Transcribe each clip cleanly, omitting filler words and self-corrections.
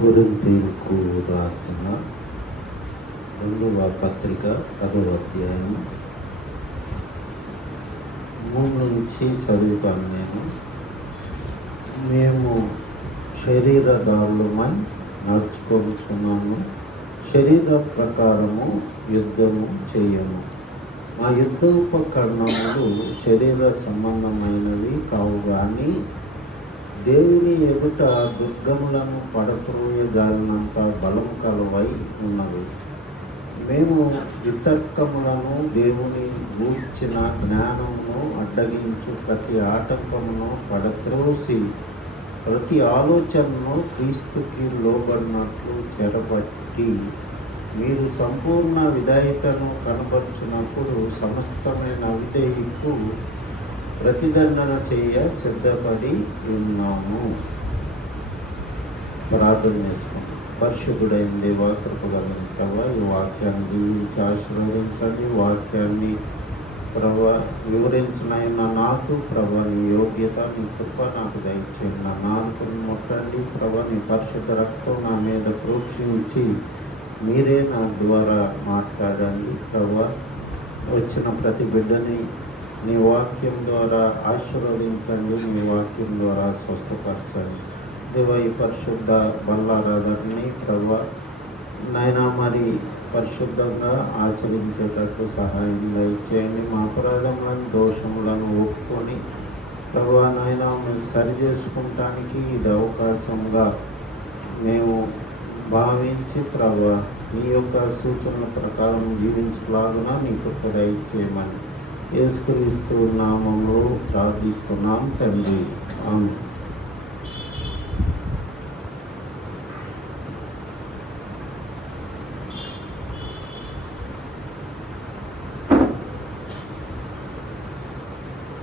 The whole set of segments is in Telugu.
కొరింథీయులకు రాసిన రెండవ పత్రిక 10వ అధ్యాయం 3 నుంచి చదువుతాను నేను. మేము శరీరదారులమై నడుచుకొనుచున్నాము, శరీర ప్రకారము యుద్ధము చేయము. మా యుద్ధోపకరణములు శరీర సంబంధమైనవి కావు, కానీ దేవుని ఎదుట దుర్గములను పడత్రోయజాలినంత బలము కలవై ఉన్నవి. మేము వితర్కములను, దేవుని గూర్చిన జ్ఞానమును అడ్డగించు ప్రతి ఆటంకమును పడత్రోసి, ప్రతి ఆలోచనను క్రీస్తుకి లోబడినట్లు చెరపట్టి, మీరు సంపూర్ణ విధేయతను కనబరుచినప్పుడు సమస్తమైన అవిధేయకు ప్రతిదండన చేయ సిద్ధపడి ఉన్నాము. ప్రార్థన చేసుకుంటాం. పరిశుద్ధుడైన దేవా, కృపగలిగిన ప్రభా, ఈ వాక్యాన్ని దీవించి ఆశీర్వదించండి. వాక్యాన్ని ప్రభా వివరించినైనా నాకు ప్రభా నీ యోగ్యత, నీ కృప నాకు దయచేయండి. నా నాలుకను ముట్టండి ప్రభా, నీ పరిశుద్ధ రక్తం నా మీద ప్రోక్షించి మీరే నా ద్వారా మాట్లాడండి ప్రభా. వచ్చిన ప్రతి బిడ్డని నీ వాక్యం ద్వారా ఆశీర్వదించండి, నీ వాక్యం ద్వారా స్వస్థపరచండి దేవా. ఈ పరిశుద్ధ బల్లారాధనని ప్రభా నైనా మరి పరిశుద్ధంగా ఆచరించేటట్లు సహాయం దయచేయండి. మా అపరాధములను, దోషములను ఒప్పుకొని ప్రభా నైనా మేము సరి చేసుకుంటానికి ఇది అవకాశంగా మేము భావించి ప్రభా నీ యొక్క సూచనల ప్రకారం జీవించలాగున నీ కృప దయచేయమని యేసుక్రీస్తు నామములో ప్రార్థిస్తున్నాం తండ్రి, ఆమేన్.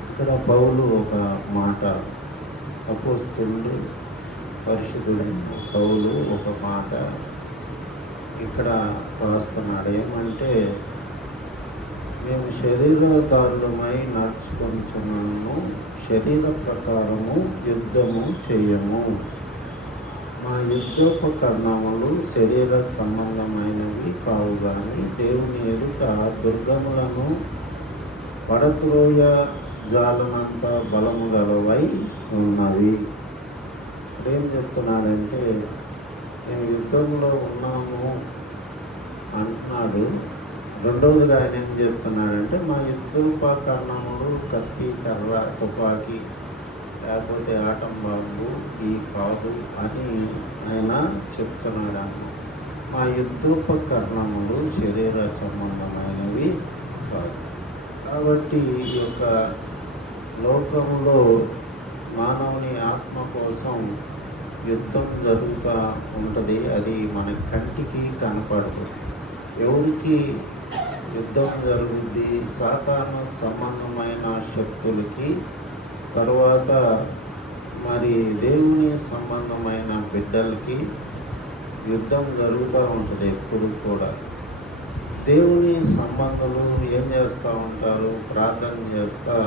ఇక్కడ పౌలు ఒక మాట, అపోస్తలుడు పరిశుద్ధుడైన పౌలు ఒక మాట ఇక్కడ రాస్తున్నాడు. ఏమంటే, మేము శరీరదారులమై నడుచుకొనుచున్నాము, శరీర ప్రకారము యుద్ధము చేయము. మా యుద్ధోపకరణములు శరీర సంబంధమైనవి కావు, కానీ దేవుని ఎదుట దుర్గములను పడత్రోయ జాలనంత బలము గలవై ఉన్నవి. ఏం చెప్తున్నాడంటే, మేము యుద్ధంలో ఉన్నాము అంటున్నాడు. రెండవదిగా ఆయన ఏం చెప్తున్నాడంటే, మా యుద్ధోపకరణములు కత్తి, కర్ర, తుపాకీ, లేకపోతే ఆటం బాంబు ఈ కాదు అని ఆయన చెప్తున్నాడు అన్న. మా యుద్ధోపకరణములు శరీర సంబంధమైనవి కాదు. కాబట్టి ఈ యొక్క లోకంలో మానవుని ఆత్మ కోసం యుద్ధం జరుగుతూ ఉంటుంది. అది మన కంటికి కనపడదు. ఎవరికి యుద్ధం జరుగుద్ది? సాతాను సంబంధమైన శక్తులకి, తర్వాత మరి దేవుని సంబంధమైన బిడ్డలకి యుద్ధం జరుగుతూ ఉంటుంది ఎప్పుడు కూడా. దేవుని సంబంధులు ఏం చేస్తూ ఉంటారు? ప్రార్థన చేస్తూ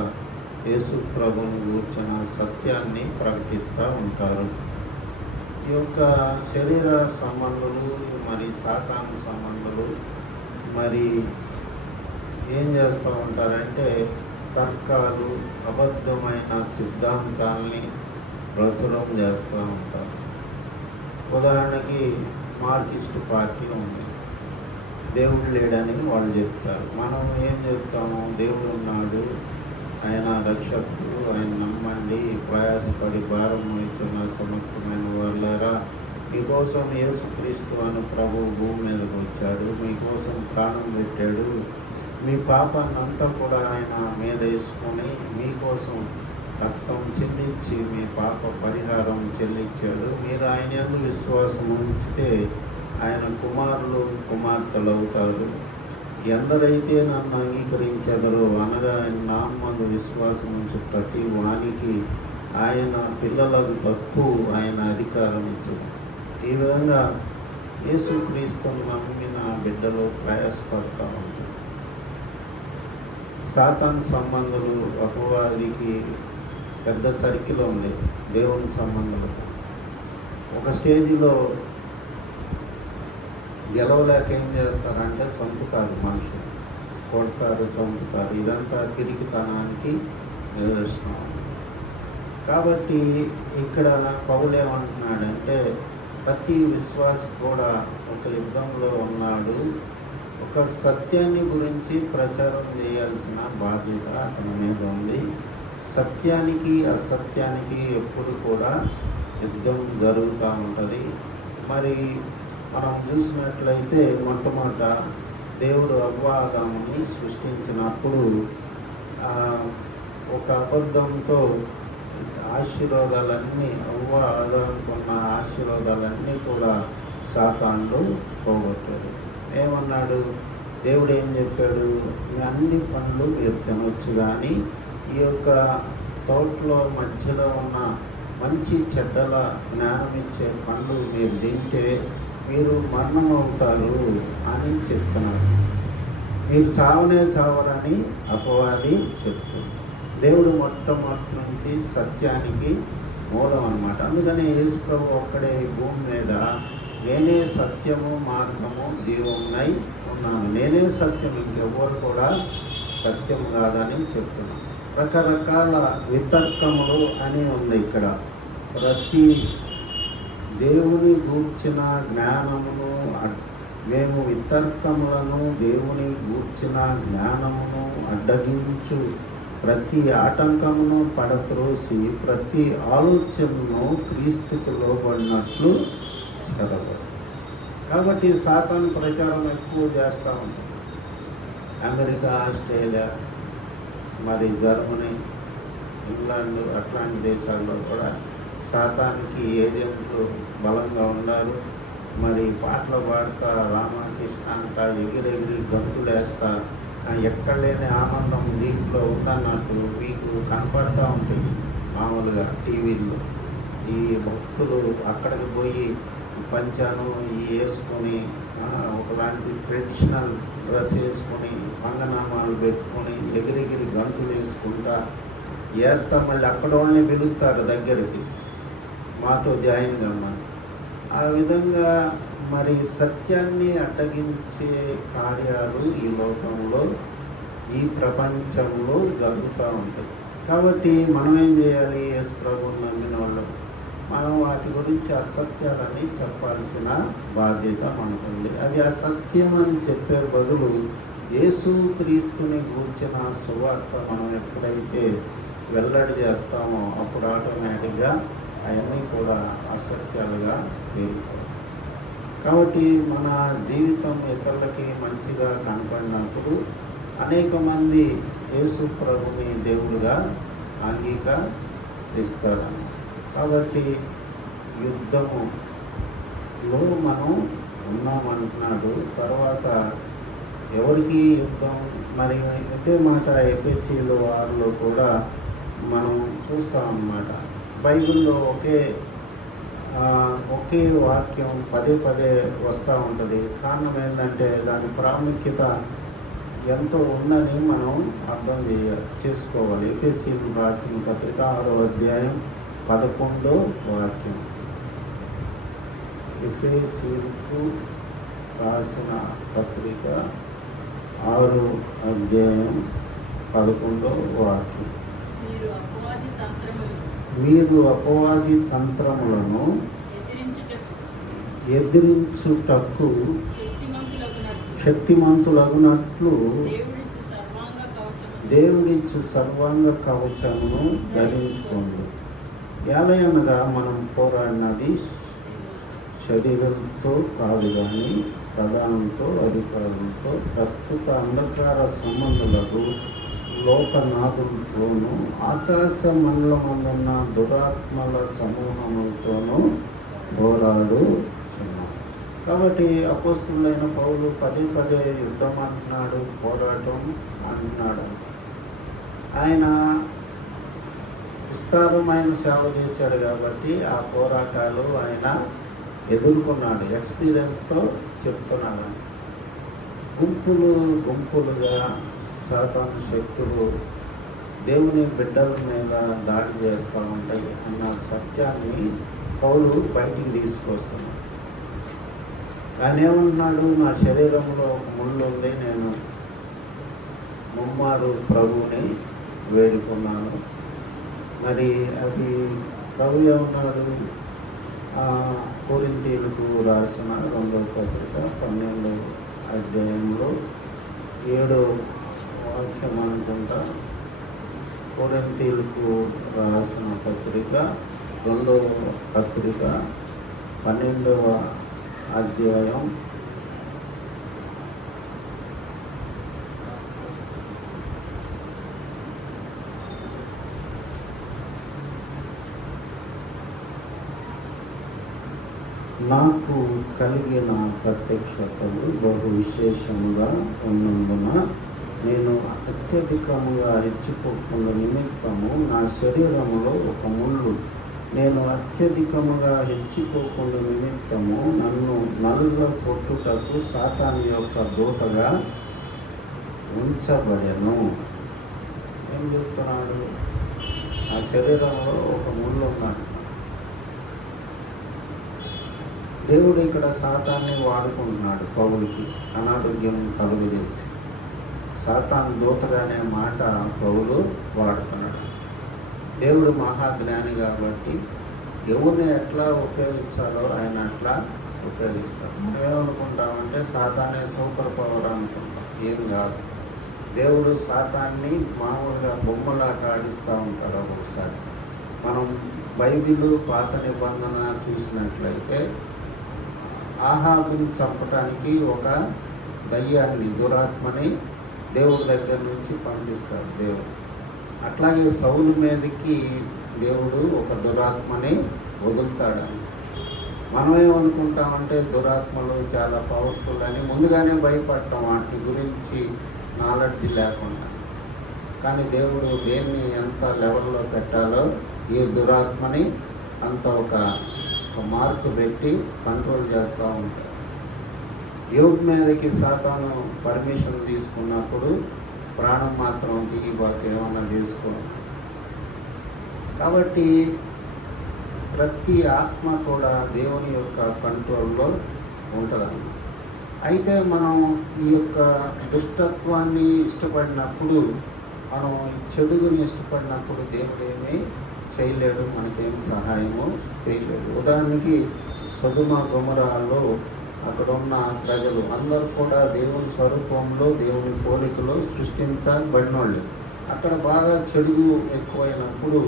యేసు ప్రభుని కూర్చున్న సత్యాన్ని ప్రకటిస్తూ ఉంటారు. ఈ యొక్క శరీర సంబంధులు, మరి సాతాను సంబంధులు మరి ఏం చేస్తూ ఉంటారంటే, తర్కాలు, అబద్ధమైన సిద్ధాంతాలని ప్రచురం చేస్తూ ఉంటారు. ఉదాహరణకి మార్కిస్ట్ పార్టీ ఉంది. దేవుడు లేడని వాళ్ళు చెప్తారు. మనం ఏం చెప్తాము? దేవుడు ఉన్నాడు, ఆయన రక్షకుడు, ఆయన నమ్మండి, ప్రయాసపడి భారం మోస్తున్న సమస్తమైన వాళ్ళారా, మీకోసం యేసుక్రీస్తు అను ప్రభువు భూమి మీదకి వచ్చాడు, మీకోసం ప్రాణం పెట్టాడు, మీ పాపాన్ని అంతా కూడా ఆయన మీద వేసుకొని మీకోసం రక్తం చెల్లించి మీ పాప పరిహారం చెల్లించాడు. మీరు ఆయన యందు విశ్వాసం ఉంచితే ఆయన కుమారులు, కుమార్తెలు అవుతారు. ఎందరైతే నన్ను అంగీకరించెదరో, అనగా ఆయన నామందు విశ్వాసం ఉంచి ప్రతి వానికి ఆయన పిల్లలకు హక్కు, ఆయన అధికారం ఇచ్చారు. ఈ విధంగా యేసుక్రీస్తును నమ్మిన బిడ్డలు ప్రయాసపడతా ఉంటారు. సాతాను సంబంధులు అపవాదికి పెద్ద సర్కిల్ ఉంది. దేవుని సంబంధులు ఒక స్టేజ్లో గెలవలేక ఏం చేస్తారంటే చంపుతారు మనుషులు, కొడతారు, చంపుతారు. ఇదంతా పిరికితనానికి నిదర్శనం. కాబట్టి ఇక్కడ పౌలు ఏమంటున్నాడంటే ప్రతి విశ్వాసి కూడా ఒక యుద్ధంలో ఉన్నాడు. ఒక సత్యాన్ని గురించి ప్రచారం చేయాల్సిన బాధ్యత అతని మీద ఉంది. సత్యానికి అసత్యానికి ఎప్పుడు కూడా యుద్ధం జరుగుతూ ఉంటుంది. మరి మనం చూసినట్లయితే మొట్టమొదట దేవుడు అవ్వాదాముని సృష్టించినప్పుడు ఒక అబద్ధంతో ఆశీర్వాదాలన్నీ అవ్వాదాముకున్న ఆశీర్వాదాలన్నీ కూడా సాతానుడు పోగొట్టాడు. ఏమన్నాడు? దేవుడు ఏం చెప్పాడు? ఈ అన్ని పండ్లు మీరు తినొచ్చు, కానీ ఈ యొక్క తోటలో మధ్యలో ఉన్న మంచి చెడ్డల జ్ఞానం ఇచ్చే పండ్లు మీరు తింటే మీరు మరణం అవుతారు అని చెప్తున్నారు. మీరు చావనే చావరని అపవాది చెప్తుంది. దేవుడు మొట్టమొదటి నుంచి సత్యానికి మూలం అన్నమాట. అందుకనే యేసు ప్రభు ఒక్కడే భూమి మీద నేనే సత్యము మార్గము జీవమునై ఉన్నాను, నేనే సత్యం, ఇంకెవ్వరు కూడా సత్యం కాదని చెప్తున్నాను. రకరకాల వితర్కములు అని ఉంది ఇక్కడ. ప్రతి దేవుని గూర్చిన జ్ఞానమును మేము వితర్కములను దేవుని గూర్చిన జ్ఞానమును అడ్డగించు ప్రతి ఆటంకమును పడత్రోసి ప్రతి ఆలోచనను క్రీస్తుకు లోబడినట్లు చదవదు. కాబట్టి సాతాను ప్రచారం ఎక్కువ చేస్తూ ఉంటాం. అమెరికా, ఆస్ట్రేలియా, మరి జర్మనీ, ఇంగ్లాండ్ అట్లాంటి దేశాల్లో కూడా సాతానికి ఏజెంట్లు బలంగా ఉన్నారు. మరి పాటలు పాడుతా రామకృష్ణ అంట ఎగిరెగిరి గంతులేస్తా ఎక్కడ లేని ఆనందం దీంట్లో ఉందన్నట్టు మీకు కనపడతా ఉంటుంది మామూలుగా టీవీల్లో. ఈ భక్తులు అక్కడికి పోయి పంచాను వేసుకొని ఒకలాంటి ట్రెడిషనల్ డ్రెస్ వేసుకొని పంగనామాలు పెట్టుకొని ఎగిరెగిరి గంతులు వేసుకుంటా వేస్తా మళ్ళీ అక్కడ వాళ్ళని పిలుస్తారు దగ్గరికి, మాతో జాయిన్ కమ్మని. ఆ విధంగా మరి సత్యాన్ని అడ్డగించే కార్యాలు ఈ లోకంలో, ఈ ప్రపంచంలో జరుగుతూ ఉంటాయి. కాబట్టి మనం ఏం చేయాలి? యేసు ప్రభువుని నమ్మిన వాళ్ళు మనం వాటి గురించి అసత్యాలని చెప్పాల్సిన బాధ్యత మనకుంది. అది అసత్యం అని చెప్పే బదులు యేసు క్రీస్తుని గూర్చిన సువార్త మనం ఎప్పుడైతే వెల్లడి చేస్తామో అప్పుడు ఆటోమేటిక్గా అవన్నీ కూడా అసత్యాలుగా పేరుకోవాలి. కాబట్టి మన జీవితం ఇతరులకి మంచిగా కనపడినప్పుడు అనేక మంది యేసు ప్రభుని దేవుడుగా అంగీకరిస్తారు. కాబట్టి యుద్ధములో మనం ఉన్నామంటున్నాడు. తర్వాత ఎవరికి యుద్ధం? మరి ఇదే మాట ఎఫెసీలో 6లో కూడా మనం చూస్తాం అన్నమాట. బైబిల్లో ఒకే వాక్యం పదే పదే వస్తూ ఉంటుంది. కారణం ఏంటంటే దాని ప్రాముఖ్యత ఎంతో ఉందని మనం అర్థం చేసుకోవాలి. ఎఫెసీయులకు రాసిన పత్రిక 6వ అధ్యాయం 11వ వాక్యం. ఎఫెసీయులకు రాసిన పత్రిక 6వ అధ్యాయం 11వ వాక్యం. మీరు అపవాది తంత్రములను ఎదిరించుటకు శక్తిమంతులగునట్లు దేవుడిచ్చు సర్వాంగ కవచమును ధరించుకోండి. ఏలయనగా మనం పోరాడినది శరీరంతో కాదు, కానీ ప్రధానంతో, అధికారులతో, ప్రస్తుత అంధకార సంబంధులకు, లోకనాథులతోనూ, ఆకాశ మండలమందున్న దురాత్మల సమూహములతోనూ పోరాడుచున్నాం. కాబట్టి అపోస్తలుడైన పౌలు పదే పదే యుద్ధం అంటున్నాడు, పోరాటం అంటున్నాడు. ఆయన విస్తారమైన సేవ చేశాడు కాబట్టి ఆ పోరాటాలు ఆయన ఎదుర్కొన్నాడు. ఎక్స్పీరియన్స్తో చెప్తున్నాడు. గుంపులుగా సాతాను శక్తులు దేవుని బిడ్డల మీద దాడి చేస్తూ ఉంటాయి అన్న సత్యాన్ని పౌలు బయటికి తీసుకొస్తున్నాడు. ఆయన ఏమంటున్నాడు, నా శరీరంలో ఒక ముళ్ళు ఉంది, నేను ముమ్మారు ప్రభువుని వేడుకున్నాను. మరి అది ప్రభు ఏమన్నాడు, కొరింథీయులకు రాసిన 2వ పత్రిక 12వ అధ్యాయంలో 7వ వాక్యం అనుకుంటా. కొరింథీయులకు రాసిన పత్రిక 2వ పత్రిక 12వ అధ్యాయం నాకు కలిగిన ప్రత్యక్షతలు బహు విశేషముగా ఉన్నందున నేను అత్యధికముగా హెచ్చిపోకుండా నిమిత్తము నా శరీరములో ఒక ముళ్ళు, నేను అత్యధికముగా హెచ్చిపోకుండా నిమిత్తము నన్ను నలుగా కొట్టుటకు సాతాను యొక్క దూతగా ఉంచబడెను. ఏం చెప్తున్నాడు, నా శరీరంలో ఒక ముళ్ళు ఉన్నాడు. దేవుడు ఇక్కడ సాతాన్ని వాడుకుంటున్నాడు పౌలుకి అనారోగ్యం కలుగజేసి. సాతాను దూతగానే మాట పౌలు వాడుతున్నాడు. దేవుడు మహాజ్ఞాని కాబట్టి ఎవరిని ఎట్లా ఉపయోగించాలో ఆయన అట్లా ఉపయోగిస్తాడు. మనం ఏమనుకుంటామంటే సాతానే సూపర్ పవర్ అనుకుంటాం. ఏం కాదు. దేవుడు సాతాన్ని మామూలుగా బొమ్మలాట ఆడిస్తూ ఉంటాడు. ఒకసారి మనం బైబిలు పాత నిబంధన చూసినట్లయితే ఆహాబుని చంపడానికి ఒక దయ్యాన్ని, దురాత్మని దేవుడి దగ్గర నుంచి పంపిస్తాడు దేవుడు. అట్లాగే సౌలు మీదకి దేవుడు ఒక దురాత్మని వదులుతాడని. మనం ఏమనుకుంటామంటే దురాత్మలు చాలా పవర్ఫుల్ అని ముందుగానే భయపడతాం, వాటి గురించి నాలెడ్జ్ లేకుండా. కానీ దేవుడు దేన్ని ఎంత లెవెల్లో పెట్టాలో ఈ దురాత్మని అంత ఒక మార్కు పెట్టి కంట్రోల్ చేస్తూ ఉంటాడు. యోబు మీదకి సాతాను పర్మిషన్ తీసుకున్నప్పుడు ప్రాణం మాత్రం దిగిపోతే ఏమన్నా చేసుకోవాలి. కాబట్టి ప్రతి ఆత్మ కూడా దేవుని యొక్క కంట్రోల్లో ఉంటుందన్నమాట. అయితే మనం ఈ యొక్క దుష్టత్వాన్ని ఇష్టపడినప్పుడు, మనం చెడుగుని ఇష్టపడినప్పుడు దేవుడు ఏమీ చేయలేడు, మనకేం సహాయము చేయలేడు. ఉదాహరణకి సొదొమ గొమొర్రాలో అక్కడ ఉన్న ప్రజలు అందరూ కూడా దేవుని స్వరూపంలో, దేవుని పోలికలో సృష్టించబడినోళ్ళు. అక్కడ బాగా చెడుగు ఎక్కువైనప్పుడు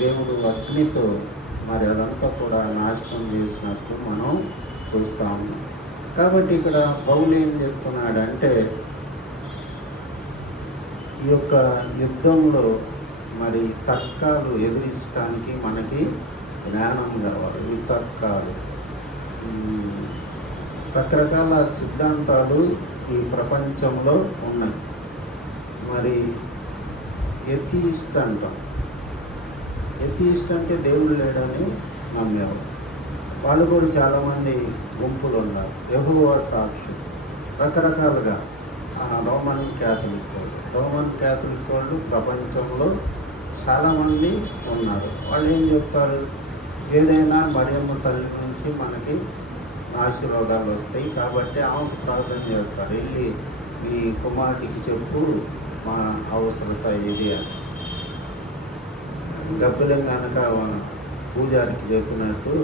దేవుడు అగ్నితో మరి అదంతా కూడా నాశనం చేసినట్టు మనం చూస్తూ ఉన్నాం. కాబట్టి ఇక్కడ పౌలు ఏం చెప్తున్నాడంటే, ఈ యొక్క యుద్ధంలో మరి తర్కాలు ఎదిరించడానికి మనకి జ్ఞానం కావాలి. వితర్కాలు, రకరకాల సిద్ధాంతాలు ఈ ప్రపంచంలో ఉన్నాయి. మరి ఎథియిస్ట్ అంటాం. ఎథియిస్ట్ అంటే దేవుడు లేడని నమ్మేవారు. వాళ్ళు కూడా చాలామంది గుంపులు ఉన్నారు. యెహోవా సాక్షి, రకరకాలుగా రోమన్ క్యాథలిక్ వాళ్ళు ప్రపంచంలో చాలామంది ఉన్నారు. వాళ్ళు ఏం చెప్తారు, ఏదైనా మరియమ్మ తల్లి నుంచి మనకి ఆశీర్వాదాలు వస్తాయి కాబట్టి ఆమెకు ప్రార్థన చేస్తారు. వెళ్ళి ఈ కుమారుడికి చెప్పు మా అవసరత ఇది అని. గబ్బిలం కనుక పూజారికి చెప్పినట్టు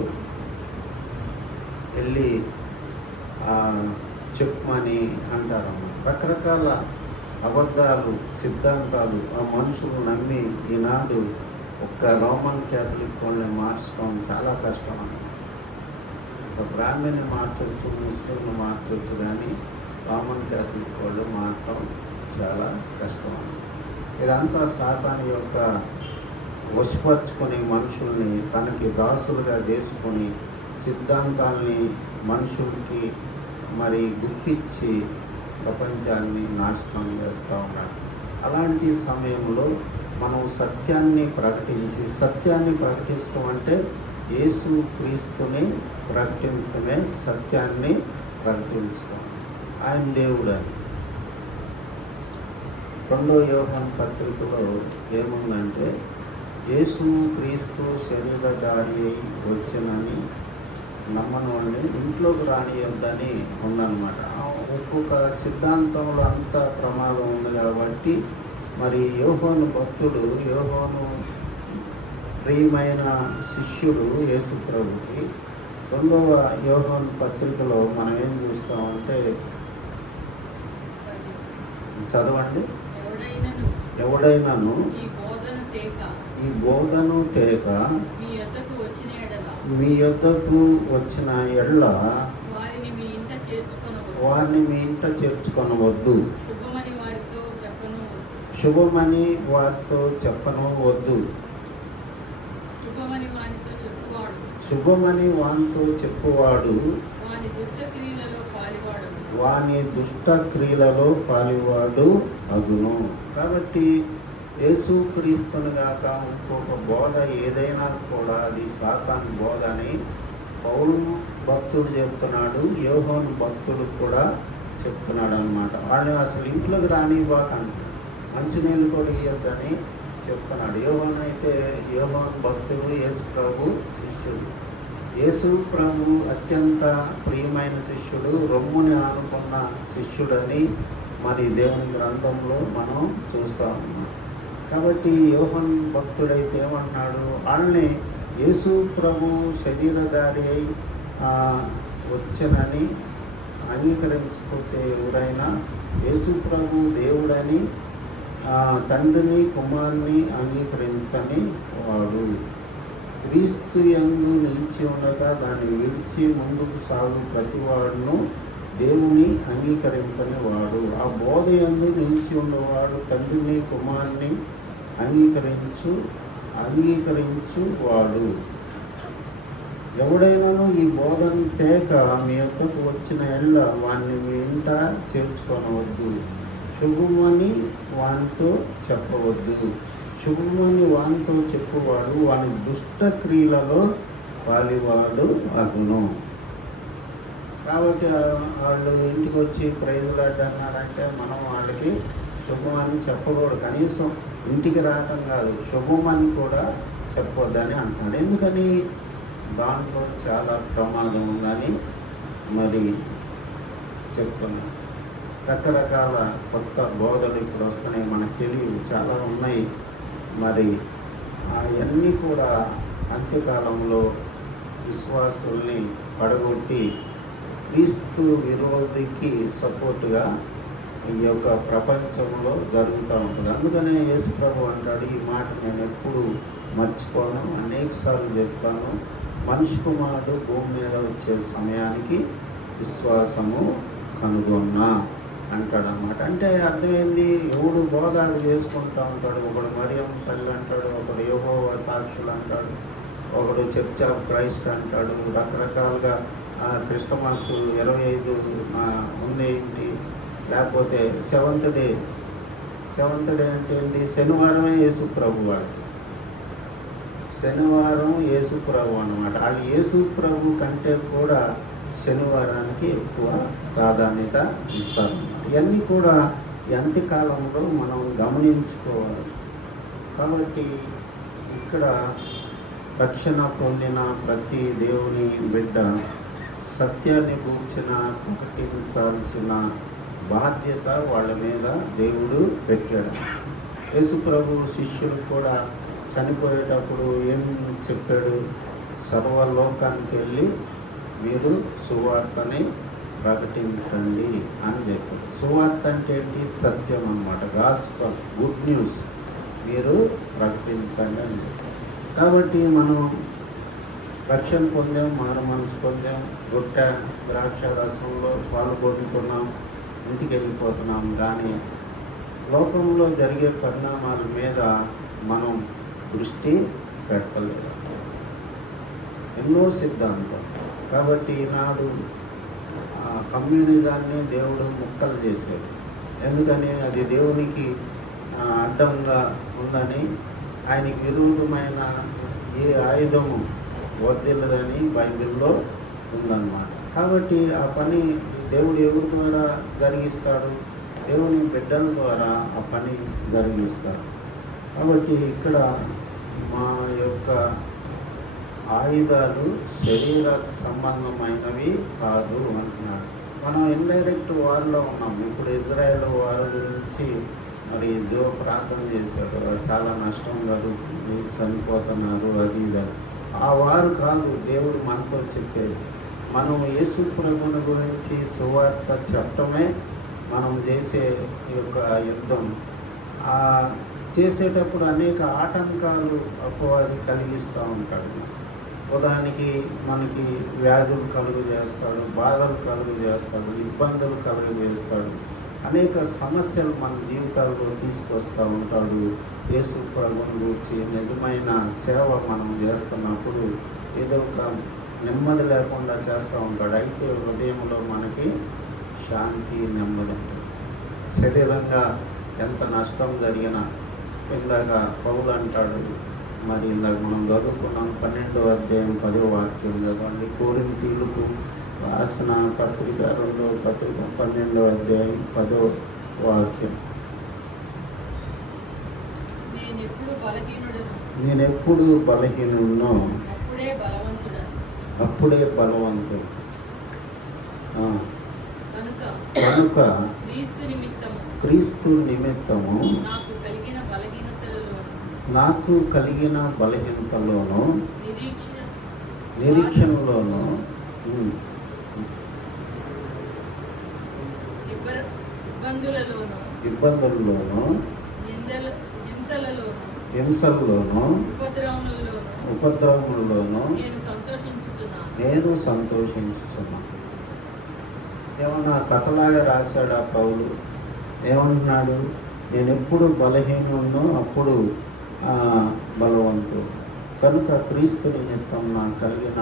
వెళ్ళి చెప్పమని అంటారన్నమాట. రకరకాల అబద్ధాలు, సిద్ధాంతాలు ఆ మనుషులు నమ్మి ఈనాడు ఒక్క రోమన్ క్యాథలిక్ వాళ్ళని మార్చడం చాలా కష్టం అన్నమాట. ఒక బ్రాహ్మణ్ని మార్చవచ్చు, ముస్లింని మార్చవచ్చు, కానీ రోమన్ క్యాథలిక్ వాళ్ళు మార్చడం చాలా కష్టం అన్నమాట. ఇదంతా సాతాను యొక్క వశపరుచుకొని మనుషుల్ని తనకి దాసులుగా చేసుకొని సిద్ధాంతాల్ని మనుషులకి మరి గుర్తించి ప్రపంచాన్ని నాశనం చేస్తూ ఉన్నాడు. అలాంటి సమయంలో మనం సత్యాన్ని ప్రకటించడం అంటే యేసు క్రీస్తుని ప్రకటించడమే సత్యాన్ని ప్రకటించడం. ఆయన దేవుడు అని. 2వ యోహాను పత్రికలో ఏముందంటే, యేసు క్రీస్తు శరీరధారి అయి వచ్చినని నమ్మని వాళ్ళని ఇంట్లోకి రానియొద్దని ఉందన్నమాట. ఒక్కొక్క సిద్ధాంతంలో అంత ప్రమాదం ఉంది కాబట్టి మరి యోహాను భక్తుడు, యోహాను ప్రియమైన శిష్యుడు యేసు ప్రభుకి 2వ యోహాను పత్రికలో మనం ఏం చూస్తామంటే, చదవండి. ఎవడైనాను ఈ బోధను తేక మీ యొద్దకు వచ్చిన ఎడ్ల వారిని మీ ఇంట చేర్చుకొనవద్దు. శుభమని వారితో చెప్పనవద్దు. శుభమని వానితో చెప్పువాడు వాని దుష్ట క్రియలలో పాలివాడు అగును. కాబట్టి యేసుక్రీస్తుని గాక ఇంకొక బోధ ఏదైనా కూడా అది సాతాను బోధ అని పౌలు భక్తుడు చెప్తున్నాడు, యోహాను భక్తుడు కూడా చెప్తున్నాడు అన్నమాట. వాళ్ళు అసలు ఇంట్లోకి రానివ్వకండి, మంచినీళ్ళు కూడా ఇవ్వద్దని చెప్తున్నాడు. యోహాను అయితే యోహాను భక్తుడు, యేసు ప్రభు శిష్యుడు. యేసు ప్రభు అత్యంత ప్రియమైన శిష్యుడు, రొమ్ముని ఆనుకున్న శిష్యుడని మరి దేవుని గ్రంథంలో మనం చూస్తూ ఉన్నాం. కాబట్టి యోహాను భక్తుడైతే ఏమన్నాడు, వాళ్ళని యేసు ప్రభు శరీరధారి అయి వచ్చనని అంగీకరించకపోతే ఎవరైనా యేసు ప్రభు దేవుడని తండ్రిని కుమారుని అంగీకరించని వాడు, క్రీస్తు యందు నిలిచి ఉండగా దాన్ని విడిచి ముందుకు సాగు ప్రతివాడును దేవుని అంగీకరింపని వాడు. ఆ బోధ యందు నిలిచి ఉన్నవాడు తండ్రిని కుమారుని అంగీకరించు వాడు. ఎవడైనాను ఈ బోధను తేక మీ యొక్కకు వచ్చిన ఎడ్ల వాణ్ణి మీ ఇంట చేర్చుకొనవద్దు. శుభమని వానితో చెప్పవద్దు. శుభమని వానితో చెప్పువాడు వాని దుష్ట క్రియలలో పాలివాడు అగును. కాబట్టి వాళ్ళు ఇంటికి వచ్చి ప్రైజులు అన్నారంటే మనం వాళ్ళకి శుభమని చెప్పకూడదు. కనీసం ఇంటికి రావటం కాదు, శుభమని కూడా చెప్పొద్దని అంటున్నాడు. ఎందుకని? దాంట్లో చాలా ప్రమాదం ఉందని మరి చెప్తున్నాను. రకరకాల కొత్త బోధలు ఇప్పుడు వస్తున్నాయి, మనకు తెలియదు, చాలా ఉన్నాయి. మరి అవన్నీ కూడా అంత్యకాలంలో విశ్వాసుల్ని పడగొట్టి క్రీస్తు విరోధికి సపోర్టుగా ఈ యొక్క ప్రపంచంలో జరుగుతూ ఉంటుంది. అందుకనే యేసు ప్రభు అంటాడు, ఈ మాట నేను ఎప్పుడు మర్చిపోను, అనేకసార్లు చెప్తాను, మనిషి కుమారుడు భూమి మీద వచ్చే సమయానికి విశ్వాసము కనుగొన్నా అంటాడన్నమాట. అంటే అర్థమైంది, ఎవడు బోధాలు చేసుకుంటూ ఉంటాడు. ఒకడు మరియమ్మ తల్లి అంటాడు, ఒకడు యెహోవా సాక్షులు అంటాడు, ఒకడు చర్చ్ ఆఫ్ క్రైస్ట్ అంటాడు, రకరకాలుగా క్రిస్టమస్ 25 ఉండేంటి, లేకపోతే సెవెంత్ డే అంటే ఏంటి? శనివారమే యేసు ప్రభు. వాళ్ళకి శనివారం యేసు ప్రభు అన్నమాట. వాళ్ళు యేసు ప్రభు కంటే కూడా శనివారానికి ఎక్కువ ప్రాధాన్యత ఇస్తారు. ఇవన్నీ కూడా ఈ అంత్యకాలంలో మనం గమనించుకోవాలి. కాబట్టి ఇక్కడ రక్షణ పొందిన ప్రతి దేవుని బిడ్డ సత్యాన్ని గూర్చిన ప్రకటించాల్సిన బాధ్యత వాళ్ళ మీద దేవుడు పెట్టాడు. యేసు ప్రభు శిష్యులు కూడా చనిపోయేటప్పుడు ఏం చెప్పాడు? సర్వలోకానికి వెళ్ళి మీరు సువార్తని ప్రకటించండి అని చెప్పాడు. సువార్త అంటే ఏంటి? సత్యం అన్నమాట. గాస్పల్, గుడ్ న్యూస్ మీరు ప్రకటించండి అని చెప్పాడు. కాబట్టి మనం రక్షణ పొందాం, మారు మనసు పొందాం, రొట్టె ద్రాక్ష రసంలో పాల్గొంటున్నాం, ఇంటికి వెళ్ళిపోతున్నాం. కానీ లోకంలో జరిగే పరిణామాల మీద మనం దృష్టి పెట్టలేదు. ఎన్నో సిద్ధాంతం. కాబట్టి ఈనాడు కమ్యూనిజాన్ని దేవుడు ముక్కలు చేశాడు. ఎందుకని? అది దేవునికి అడ్డంగా ఉందని, ఆయనకి విరోధమైన ఏ ఆయుధము వర్దిల్లదని బైబిల్లో ఉందన్నమాట. కాబట్టి ఆ పని దేవుడు ఎవరి ద్వారా జరిగిస్తాడు? దేవుని బిడ్డల ద్వారా ఆ పని జరిగిస్తాడు. కాబట్టి ఇక్కడ మా యొక్క ఆయుధాలు శరీర సంబంధమైనవి కాదు అంటున్నాడు. మనం ఇండైరెక్ట్ వార్లో ఉన్నాం. ఇప్పుడు ఇజ్రాయెల్ వారి గురించి మరి జో ప్రార్థన చేశాడు, చాలా నష్టం కలుగుతుంది, చనిపోతున్నారు, అది ఇది. ఆ వారు కాదు దేవుడు మనతో చెప్పేది. మనం యేసు ప్రభువుని గురించి సువార్త చెప్పటమే మనం చేసే ఈ యొక్క యుద్ధం. చేసేటప్పుడు అనేక ఆటంకాలు అపవాది కలిగిస్తూ ఉంటాడు. ఉదాహరణకి మనకి వ్యాధులు కలుగు చేస్తాడు, బాధలు కలుగు చేస్తాడు, ఇబ్బందులు కలుగు చేస్తాడు, అనేక సమస్యలు మన జీవితాల్లో తీసుకొస్తూ ఉంటాడు. యేసు ప్రభువుని గురించి నిజమైన సేవ మనం చేస్తున్నప్పుడు ఏదో ఒక నెమ్మది లేకుండా చేస్తూ ఉంటాడు. అయితే హృదయంలో మనకి శాంతి, నెమ్మది ఉంటుంది. శరీరంగా ఎంత నష్టం జరిగినా, ఇందాక పౌలు అంటాడు, మరి ఇందాక మనం చదువుకున్నాం 12వ అధ్యాయం 10వ వాక్యం చదవండి. కొరింథీయులకు రాసిన పత్రిక 2వ పత్రిక 12వ అధ్యాయం 10వ వాక్యం. నేనెప్పుడు బలహీనున్నో అప్పుడే బలవంతుడు. కనుక క్రీస్తు నిమిత్తము నాకు కలిగిన బలహీనతలోను నిరీక్షణలోను ఇబ్బందుల్లోను హింసల్లోను ఉపద్రవముల్లోను నేను సంతోషించుచున్నాను. ఏమన్నా కథలాగా రాశాడు ఆ పౌలు. ఏమంటున్నాడు? నేను ఎప్పుడు బలహీనున్నో అప్పుడు బలవంతుడు. కనుక క్రీస్తు నిమిత్తం నాకు కలిగిన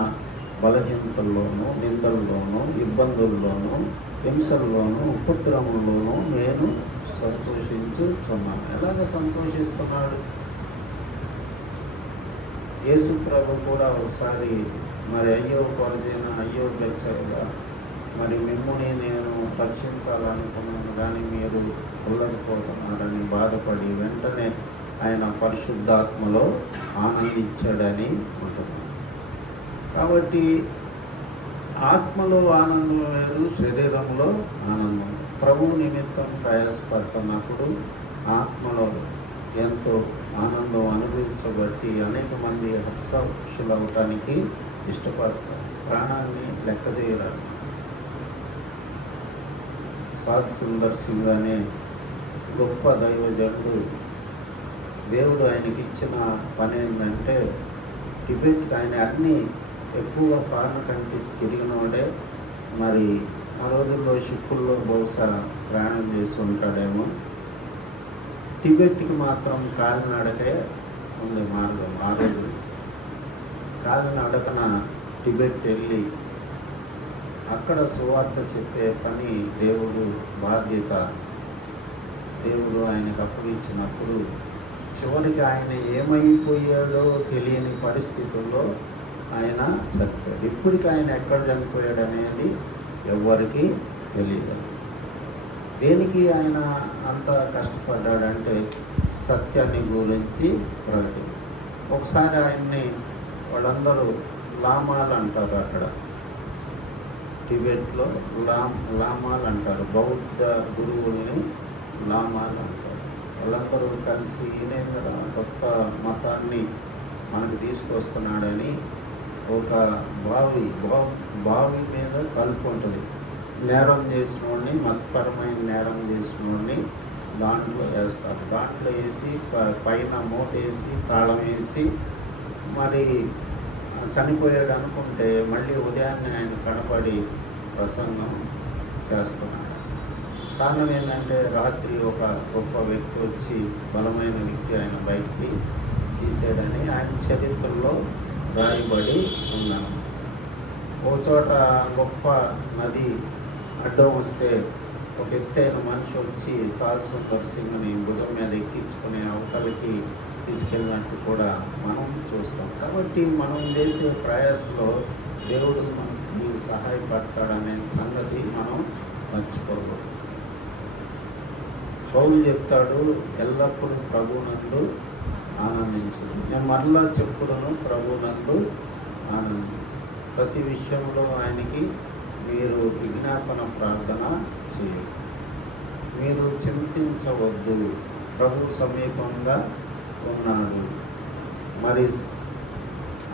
బలహీనతల్లోనూ, నిందల్లోనూ, ఇబ్బందుల్లోనూ, హింసల్లోనూ, ఉపద్రవంలోనూ నేను సంతోషించుతున్నాను. ఎలాగ సంతోషిస్తున్నాడు? యేసు ప్రభు కూడా ఒకసారి మరి అయ్యో కొరదైన, అయ్యో బెత్సయిదా, మరి మిమ్ముని నేను రక్షించాలనుకున్నాను కానీ మీరు ఉల్లకపోతున్నారని బాధపడి వెంటనే ఆయన పరిశుద్ధాత్మలో ఆనందించాడని ఉంటుంది. కాబట్టి ఆత్మలో ఆనందం వేరు, శరీరంలో ఆనందం. ప్రభు నిమిత్తం ప్రయాసపడుతున్నప్పుడు ఆత్మలో ఎంతో ఆనందం అనుభవించబట్టి అనేక మంది హర్షాక్షులు అవటానికి ఇష్టపడతారు. ప్రాణాన్ని లెక్కదేయరాదు. సాద్ సుందర్ సింగ్ అనే గొప్ప దైవజనుడు, దేవుడు ఆయనకి ఇచ్చిన పని ఏంటంటే టిబెట్, ఆయన అన్నీ ఎక్కువ ఫారిన్ కంట్రీస్ తిరిగినోడే. మరి ఆ రోజుల్లో షిప్పుల్లో బహుశా ప్రయాణం చేసి ఉంటాడేమో. టిబెట్కి మాత్రం కాలినడకే ఉంది మార్గం. ఆ రోజు కాలినడకన టిబెట్ వెళ్ళి అక్కడ సువార్త చెప్పే పని దేవుడు బాధ్యత, దేవుడు ఆయనకు అప్పగించినప్పుడు చివరికి ఆయన ఏమైపోయాడో తెలియని పరిస్థితుల్లో ఆయన చనిపోయాడు. ఇప్పటికి ఆయన ఎక్కడ చనిపోయాడు అనేది ఎవరికి తెలియదు. దేనికి ఆయన అంత కష్టపడ్డాడంటే సత్యాన్ని గురించి ప్రకటించాడు. ఒకసారి ఆయన్ని వాళ్ళందరూ లామాలు అంటారు, అక్కడ టిబెట్లో లామాలు అంటారు, బౌద్ధ గురువుల్ని లామాలు అంటారు. వాళ్ళందరూ కలిసి ఈయనేంద్ర గొప్ప మతాన్ని మనకు తీసుకొస్తున్నాడని ఒక బావి మీద కలుపు ఉంటుంది. నేరం చేసిన వాడిని, మతపరమైన నేరం చేసిన వాడిని దాంట్లో వేస్తారు. దాంట్లో వేసి పైన మూత వేసి తాళం వేసి మరి చనిపోయాడు అనుకుంటే మళ్ళీ ఉదయాన్నే ఆయన కనపడి ప్రసంగం చేస్తున్నాడు. కారణం ఏంటంటే రాత్రి ఒక గొప్ప వ్యక్తి వచ్చి, బలమైన వ్యక్తి ఆయన బయటికి తీసాడని ఆయన చరిత్రలో రాయబడి ఉన్నాను. ఒక చోట గొప్ప నది అడ్డం వస్తే ఒక ఎత్తైన మనిషి వచ్చి సాద్ సుందర్ సింగ్ని భుజం మీద ఎక్కించుకునే అవతలకి తీసుకెళ్ళినట్టు కూడా మనం చూస్తాం. కాబట్టి మనం చేసే ప్రయాసలో దేవుడు మనకి సహాయపడతాడనే సంగతి మనం మర్చిపోకూడదు. పౌలు చెప్తాడు, ఎల్లప్పుడూ ప్రభువునందు ఆనందించు. నేను మరలా చెప్పులను, ప్రభువునందు ఆనందించు. ప్రతి విషయంలో ఆయనకి మీరు విజ్ఞాపన ప్రార్థన చేయండి. మీరు చింతించవద్దు, ప్రభు సమీపంగా ఉన్నాడు మరి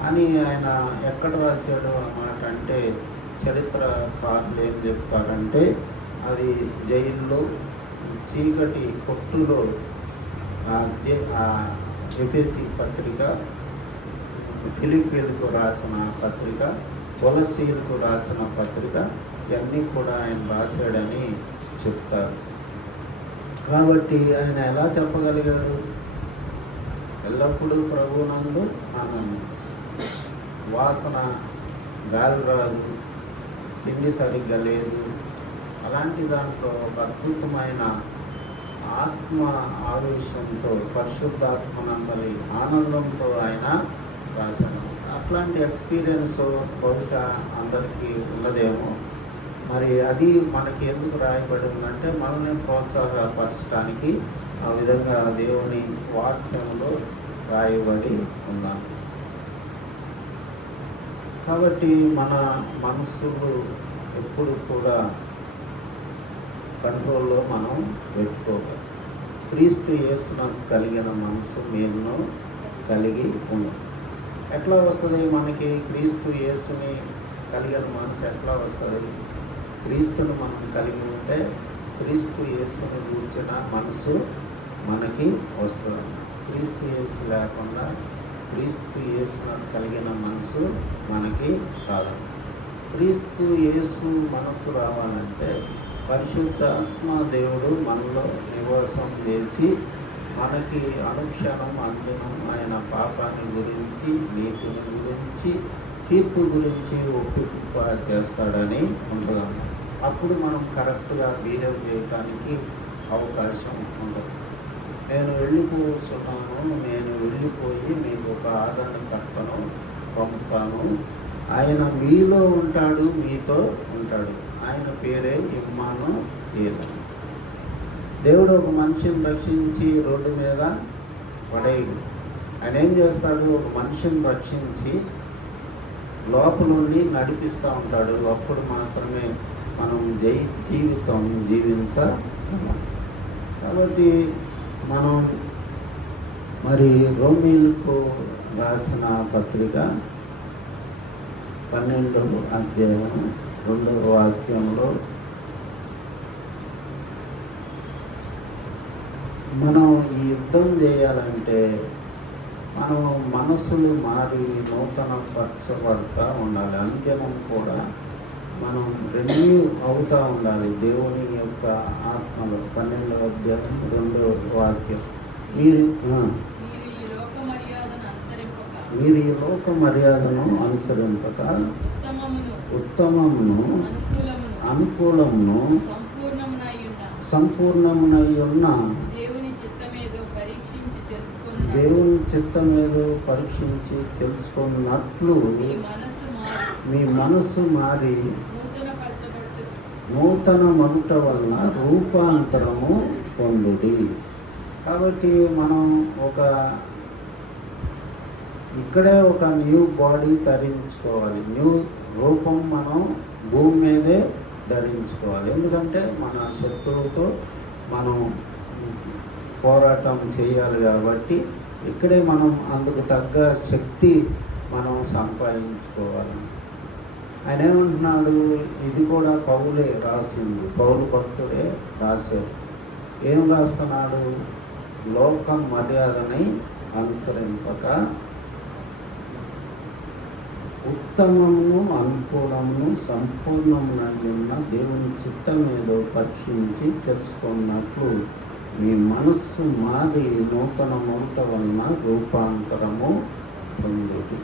అని ఆయన ఎక్కడ రాశాడు ఆ మాట అంటే, చరిత్రకారులు ఏం చెప్తారంటే అది జైల్లో చీకటి కొట్టులో ఎఫెసీ పత్రిక, ఫిలిప్పీలకు రాసిన పత్రిక, కొలసీలకు రాసిన పత్రిక ఇవన్నీ కూడా ఆయన రాశాడని చెప్తారు. కాబట్టి ఆయన ఎలా చెప్పగలిగాడు? ఎల్లప్పుడూ ప్రభువునందు ఆనందం, వాసన గాలి రాదు, తిండి సరిగ్గా లేదు, అలాంటి దాంట్లో ఒక అద్భుతమైన ఆత్మ ఆవేశంతో పరిశుద్ధాత్మనందరి ఆనందంతో ఆయన రాశాడు. అట్లాంటి ఎక్స్పీరియన్స్ బహుశా అందరికీ ఉన్నదేమో. మరి అది మనకి ఎందుకు రాయబడి ఉందంటే మనల్ని ప్రోత్సాహపరచడానికి ఆ విధంగా దేవుని వాక్యంలో రాయబడి ఉన్నాం. కాబట్టి మన మనస్సులు ఎప్పుడు కూడా కంట్రోల్లో మనం పెట్టుకోవాలి. క్రీస్తు యేసునకు కలిగిన మనసు మీరు కలిగి ఉన్నాం. ఎట్లా వస్తుంది మనకి క్రీస్తు యేసుని కలిగిన మనసు ఎట్లా వస్తుంది? క్రీస్తుని మనం కలిగి ఉంటే క్రీస్తు యేసుని కూర్చిన మనసు మనకి వస్తుంది. క్రీస్తు యేసు లేకుండా క్రీస్తు యేసునకు కలిగిన మనసు మనకి రాదు. క్రీస్తు యేసు మనసు రావాలంటే పరిశుద్ధాత్మ దేవుడు మనలో నివాసం చేసి మనకి అనుక్షణం అనుదినం ఆయన పాపాన్ని గురించి, నీతిని గురించి, తీర్పు గురించి ఒప్పింప చేస్తాడని ఉంటుందన్న. అప్పుడు మనం కరెక్ట్గా బిహేవ్ చేయడానికి అవకాశం ఉండదు. నేను వెళ్ళిపోతున్నాను, నేను వెళ్ళిపోయి మీకు ఒక ఆదరణకర్తను పంపుతాను, ఆయన మీలో ఉంటాడు, మీతో ఉంటాడు, ఆయన పేరే ఇమ్మానుయేలు. దేవుడు ఒక మనిషిని రక్షించి రోడ్డు మీద పడేయడు. ఆయన ఏం చేస్తాడు? ఒక మనిషిని రక్షించి లోపల నుండి నడిపిస్తూ ఉంటాడు. అప్పుడు మాత్రమే మనం జీవితం జీవించగలం. కాబట్టి మనం మరి రోమీలకు రాసిన పత్రిక 12వ అధ్యాయం 2వ వాక్యంలో మనం ఈ యుద్ధం చేయాలంటే మనం మనసులు మారి నూతన పరచబడతా ఉండాలి. అనుదినం కూడా మనం రెన్యూ అవుతూ ఉండాలి దేవుని యొక్క ఆత్మలో. 12వ అధ్యాయం 2వ వాక్యం, మీరు ఈ లోక మర్యాదను అనుసరింపక ఉత్తమమును అనుకూలమును సంపూర్ణమునై ఉన్న దేవుని చిత్తమేదో పరీక్షించి తెలుసుకున్నట్లు మీ మనస్సు మారి నూతన మనుట వలన రూపాంతరము పొందుడి. కాబట్టి మనం ఇక్కడే ఒక న్యూ బాడీ ధరించుకోవాలి. న్యూ రూపం మనం భూమి మీదే ధరించుకోవాలి. ఎందుకంటే మన శత్రువుతో మనం పోరాటం చేయాలి కాబట్టి ఇక్కడే మనం అందుకు తగ్గ శక్తి మనం సంపాదించుకోవాలి. ఆయన ఏమంటున్నాడు? ఇది కూడా పౌలే రాసింది, పౌలు భక్తుడే రాశాడు. ఏం రాస్తున్నాడు? లోకం మర్యాదని అనుసరింపక ఉత్తమమును అనుకూలమును సంపూర్ణమునై ఉన్న దేవుని చిత్తం ఏదో పరీక్షించి తెలుసుకున్నట్లు మీ మనస్సు మారి నూతన మౌట వలన రూపాంతరము పొందేది.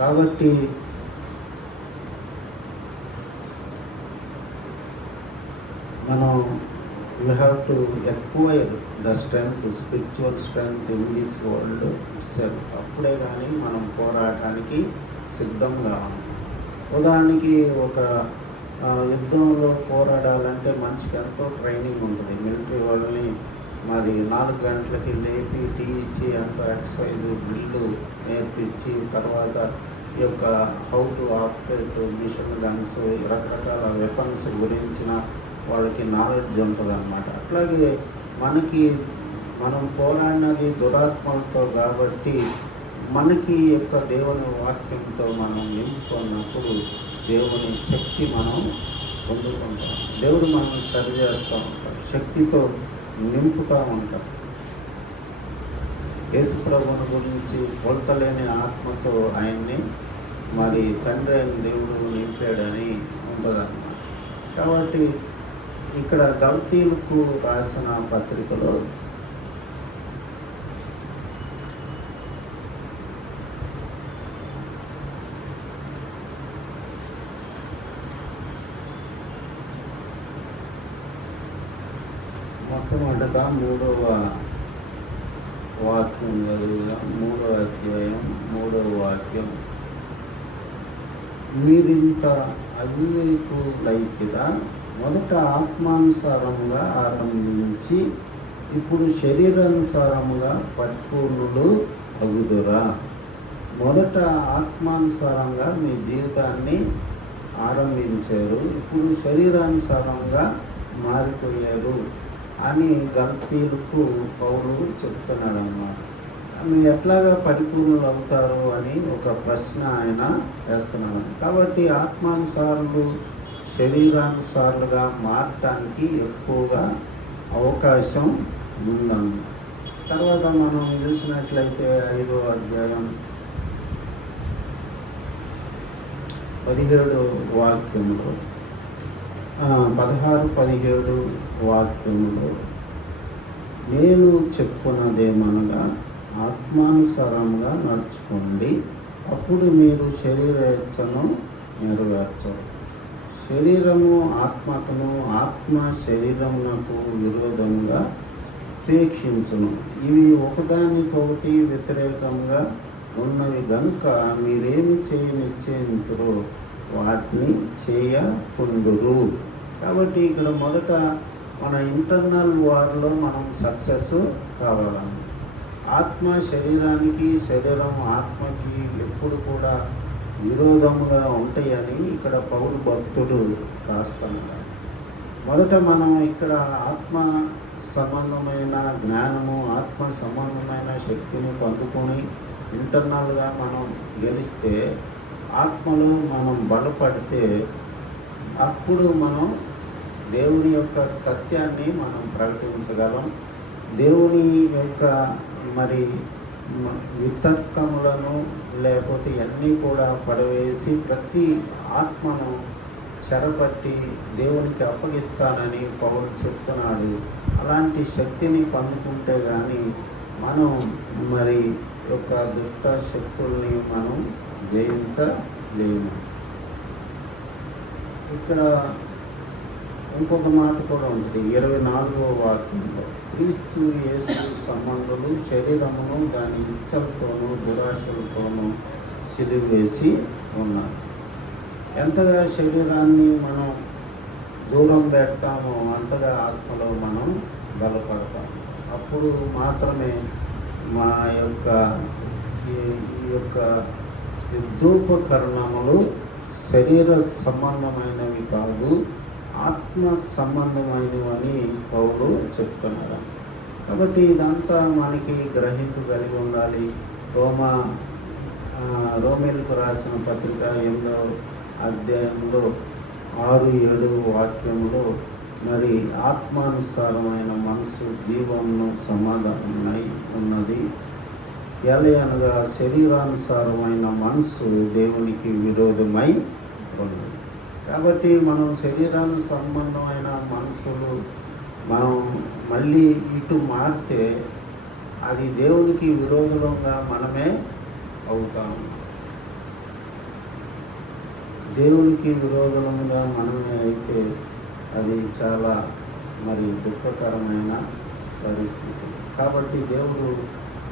కాబట్టి మనం we have to acquire the strength, spiritual strength in this world itself. అప్పుడే కానీ మనం పోరాటానికి సిద్ధంగా ఉన్నాం. ఉదాహరణకి ఒక యుద్ధంలో పోరాడాలంటే మనిషికి ఎంతో ట్రైనింగ్ ఉంటుంది. మిలిటరీ వాళ్ళని మరి 4 గంటలకి లేపి టీ ఇచ్చి ఎంతో ఎక్సర్సైజ్ డ్రిల్లు నేర్పించి తర్వాత ఈ యొక్క how to operate machine guns, రకరకాల వెపన్స్ గురించిన వాళ్ళకి నాలెడ్జ్ ఉంటుంది అన్నమాట. అట్లాగే మనం పోరాడినది దురాత్మలతో కాబట్టి మనకి యొక్క దేవుని వాక్యంతో మనం నింపుకున్నప్పుడు దేవుని శక్తి మనం పొందుకుంటాం. దేవుడు మనం సరి చేస్తూ ఉంటాడు, శక్తితో నింపుతూ ఉంటాడు. యేసు ప్రభువుని గురించి కొలతలేని ఆత్మతో ఆయన్ని మరి తండ్రి అయిన దేవుడు నింపాడని ఉంటుందన్నమాట. కాబట్టి ఇక్కడ గల్తీలకు రాసిన పత్రికలో మొట్టమొదట 3వ వాక్యం చదువుగా, 3వ అధ్యాయం 3వ వాక్యం. మీరింత అవివేకులైతిరా, మొదట ఆత్మానుసారంగా ఆరంభించి ఇప్పుడు శరీరానుసారంగా పరిపూర్ణులు అగుదురా. మొదట ఆత్మానుసారంగా మీ జీవితాన్ని ఆరంభించారు, ఇప్పుడు శరీరానుసారంగా మారిపోయారు అని గల్తీలకు పౌలు చెప్తున్నాడు అన్నమాట. మీరు ఎట్లాగా పరిపూర్ణులు అవుతారు అని ఒక ప్రశ్న ఆయన వేస్తున్నాడు. కాబట్టి ఆత్మానుసారులు శరీరానుసారులుగా మారటానికి ఎక్కువగా అవకాశం ఉందన్నమాట. తర్వాత మనం చూసినట్లయితే 5వ అధ్యాయం 17 వాక్యంలో 16-17 వాక్యములో, నేను చెప్పుకున్నదేమనగా ఆత్మానుసారంగా నడుచుకోండి, అప్పుడు మీరు శరీరేచ్ఛను నెరవేర్చరు. శరీరము ఆత్మకును, ఆత్మ శరీరమునకు విరోధంగా ప్రేక్షించును. ఇవి ఒకదానికొకటి వ్యతిరేకంగా ఉన్నవి గనుక మీరేమి చేయనిచ్చేందురో వాటిని చేయకుందురు. కాబట్టి ఇక్కడ మొదట మన ఇంటర్నల్ వార్లో మనం సక్సెస్ కావాలని, ఆత్మ శరీరానికి, శరీరం ఆత్మకి ఎప్పుడు కూడా విరోధముగా ఉంటాయని ఇక్కడ పౌలు భక్తుడు రాస్తున్నాడు. మొదట మనం ఇక్కడ ఆత్మ సంబంధమైన జ్ఞానము, ఆత్మ సంబంధమైన శక్తిని పొందుకొని ఇంటర్నల్గా మనం గెలిస్తే, ఆత్మలో మనం బలపడితే, అప్పుడు మనం దేవుని యొక్క సత్యాన్ని మనం ప్రకటించగలం. దేవుని యొక్క మరి వితర్కములను లేకపోతే అన్నీ కూడా పడవేసి ప్రతి ఆత్మను చెరపట్టి దేవునికి అప్పగిస్తానని పౌలు చెప్తున్నాడు. అలాంటి శక్తిని పొందుకుంటే కానీ మనం మరి యొక్క దుష్ట శక్తుల్ని మనం జయించలేము. ఇక్కడ ఇంకొక మాట కూడా ఉంటుంది 24వ వాక్యంలో, క్రీస్తు యేసు సంబంధులు శరీరమును దాని ఇచ్చలతోనూ దురాశలతోనూ సిలివేసి ఉన్నారు. ఎంతగా శరీరాన్ని మనం దూరం పెడతామో అంతగా ఆత్మలో మనం బలపడతాం. అప్పుడు మాత్రమే మా యొక్క ఈ యొక్క యుద్ధోపకరణములు శరీర సంబంధమైనవి కాదు, ఆత్మ సంబంధమైనవని పౌలు చెప్తున్నారు. కాబట్టి ఇదంతా మనకి గ్రహింపు కలిగి ఉండాలి. రోమేలకు రాసిన పత్రిక 8వ అధ్యాయంలో 6-7 వాక్యంలో మరి ఆత్మానుసారమైన మనసు జీవమును సమాధానమై ఉన్నది, ఎలయనగా శరీరానుసారమైన మనసు దేవునికి విరోధమై ఉన్నది. కాబట్టి మనం శరీరానికి సంబంధమైన మనసులు మనం మళ్ళీ ఇటు మారితే అది దేవునికి విరోధంగా మనమే అవుతాము. దేవునికి విరోధంగా మనమే అయితే అది చాలా మరి దుఃఖకరమైన పరిస్థితి. కాబట్టి దేవుడు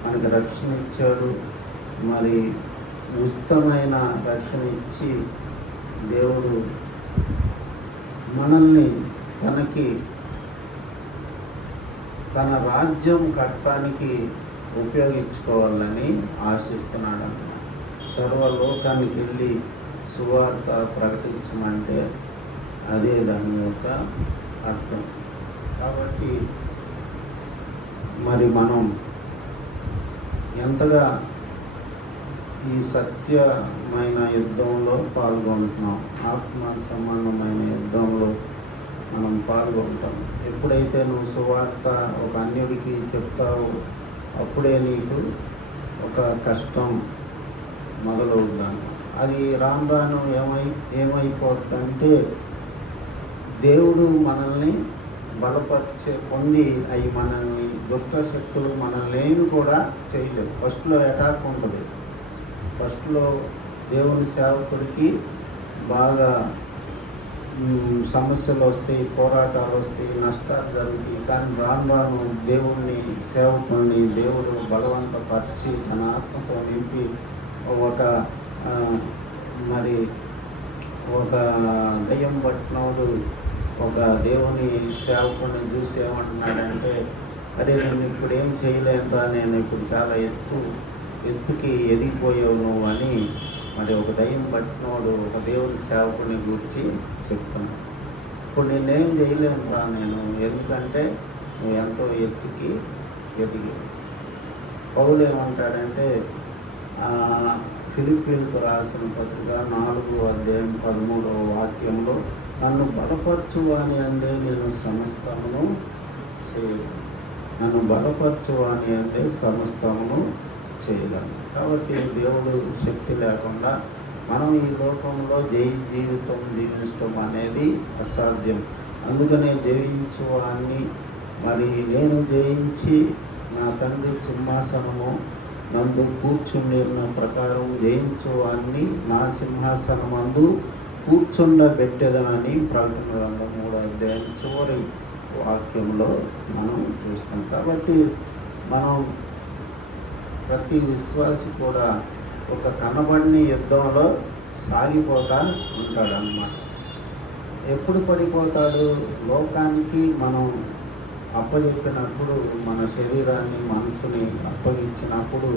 మనకు రక్షణ ఇచ్చాడు. మరి ఉచితమైన రక్షణ ఇచ్చి దేవుడు మనల్ని తన రాజ్యం కట్టడానికి ఉపయోగించుకోవాలని ఆశిస్తున్నాడు. సర్వలోకానికి వెళ్ళి సువార్త ప్రకటించమంటే అదే దాని యొక్క అర్థం. కాబట్టి మరి మనం ఎంతగా ఈ సత్యమైన యుద్ధంలో పాల్గొంటున్నాం, ఆత్మ సంబంధమైన యుద్ధంలో మనం పాల్గొంటాం. ఎప్పుడైతే నువ్వు సువార్త ఒక అన్యుడికి చెప్తావో అప్పుడే నీకు ఒక కష్టం మొదలవుతాను. అది రాను రాను ఏమైపోతుందంటే దేవుడు మనల్ని బలపరిచే పొంది అవి మనల్ని దుష్ట శక్తులు మనల్ని ఏమి కూడా చేయలేవు. ఫస్ట్లో అటాక్ ఉంటుంది. ఫస్ట్లో దేవుని సేవకుడికి బాగా సమస్యలు వస్తాయి, పోరాటాలు వస్తాయి, నష్టాలు జరుగుతాయి. కానీ రాను రాను దేవుణ్ణి సేవకుడిని దేవుడు బలవంతపరిచి తన ఆత్మతో నింపి ఒక దయ్యం పట్టినోడు ఒక దేవుని సేవకుడిని చూసి ఏమంటున్నాడంటే, అరే నేను ఇప్పుడు ఏం చేయలేనురా, నేను ఇప్పుడు చాలా ఎత్తుకి ఎదిగిపోయావు నువ్వు అని మరి ఒక దయ్యం పట్టినోడు ఒక దేవుని సేవకుడిని గురించి చెప్తున్నాడు. ఇప్పుడు నేనేం చేయలేనురా నేను, ఎందుకంటే నువ్వు ఎంతో ఎత్తుకి ఎదిగి. పౌలు ఏమంటాడంటే ఫిలిప్పీలకు రాసిన పత్రిక 4:13 నన్ను బలపరచువాని అంటే నేను సమస్తమును చేయగలను. నన్ను బలపరచువాని అంటే సమస్తమును చేయగలను. కాబట్టి దేవుడు శక్తి లేకుండా మనం ఈ లోకంలో జీవితం జీవించడం అనేది అసాధ్యం. అందుకనే జయించువాన్ని మరి నేను జయించి నా తండ్రి సింహాసనము నందు కూర్చుండిన ప్రకారం జయించువాన్ని నా సింహాసనమందు కూర్చుండబెట్టెదనని ప్రకటన గ్రంథం 3 చివరి వాక్యంలో మనం చూస్తాం. కాబట్టి మనం ప్రతి విశ్వాసి కూడా ఒక కనబడిన యుద్ధంలో సాగిపోతా ఉంటాడన్నమాట. ఎప్పుడు పడిపోతాడు? లోకానికి మనం అప్పచెప్పినప్పుడు, మన శరీరాన్ని మనసుని అప్పగించినప్పుడు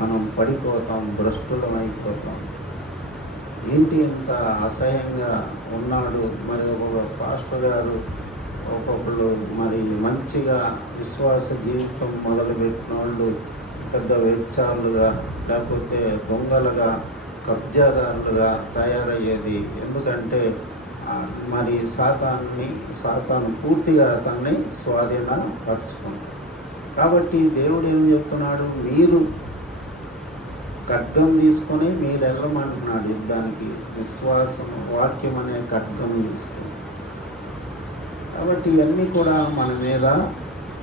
మనం పడిపోతాం, భ్రష్టులం అయిపోతాం. ఏంటి ఇంత అసహ్యంగా ఉన్నాడు? మరి ఒక పాస్టర్ గారు ఒక్కొక్కరు మరి మంచిగా విశ్వాస జీవితం మొదలుపెట్టిన వాళ్ళు పెద్ద వ్యభిచారులుగా లేకపోతే దొంగలుగా కబ్జాదారులుగా తయారయ్యేది. ఎందుకంటే మరి సాతాను పూర్తిగా అతన్ని స్వాధీనపరచుకుంటాడు. కాబట్టి దేవుడు ఏం చెప్తున్నాడు? మీరు ఖడ్గం తీసుకొని మీరు వెళ్ళమంటున్నాడు యుద్ధానికి. విశ్వాసం వాక్యం అనే ఖడ్గం తీసుకొని. కాబట్టి ఇవన్నీ కూడా మన మీద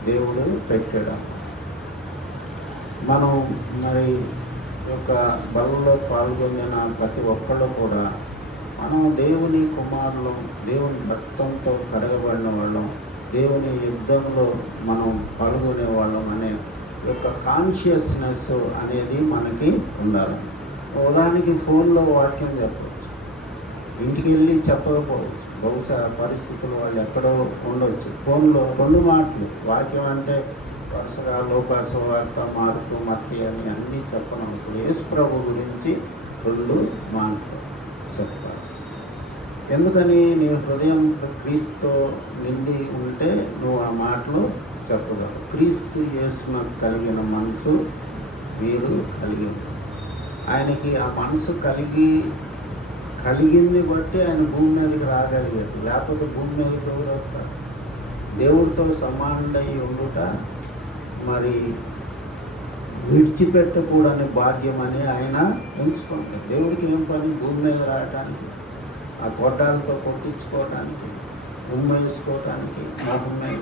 దేవుడు పెట్టాడు. మనం మరి యొక్క బలలో పాల్గొన్న ప్రతి ఒక్కళ్ళు కూడా మనం దేవుని కుమారులం, దేవుని రక్తంతో కడగబడిన వాళ్ళం, దేవుని యుద్ధంలో మనం పాల్గొనే వాళ్ళం అనే యొక్క కాన్షియస్నెస్ అనేది మనకి ఉండాలి. ఉదాహరణకి ఫోన్లో వాక్యం చెప్పవచ్చు, ఇంటికి వెళ్ళి చెప్పకపోవచ్చు. బహుశా పరిస్థితులు వాళ్ళు ఎక్కడో ఉండవచ్చు. ఫోన్లో 2 మాటలు వాక్యం అంటే వరుసగా లోకాసు వార్త, మార్కు, మత్తయి అని అన్నీ చెప్పనవసరం. యేసు ప్రభు గురించి 2 మాటలు చెప్తారు. ఎందుకని? నీ హృదయం క్రీస్తుతో నిండి ఉంటే నువ్వు ఆ మాటలు చెప్పగలవు. క్రీస్తు యేసును కలిగిన మనసు మీరు కలిగి ఆయనకి ఆ మనసు కలిగింది బట్టి ఆయన భూమి మీదకి రాగలిగాడు. లేకపోతే భూమి మీదకి ఎవరు వస్తారు? దేవుడితో సమానుడై ఉండుట మరి విడిచిపెట్టకూడని భాగ్యం అని ఆయన ఉంచుకుంటాడు. దేవుడికి ఏం పని? భూమి మీద రావడానికి, ఆ గొడ్డాలతో కొట్టించుకోవడానికి, ఉమ్మేసుకోవడానికి మాత్రం మీద.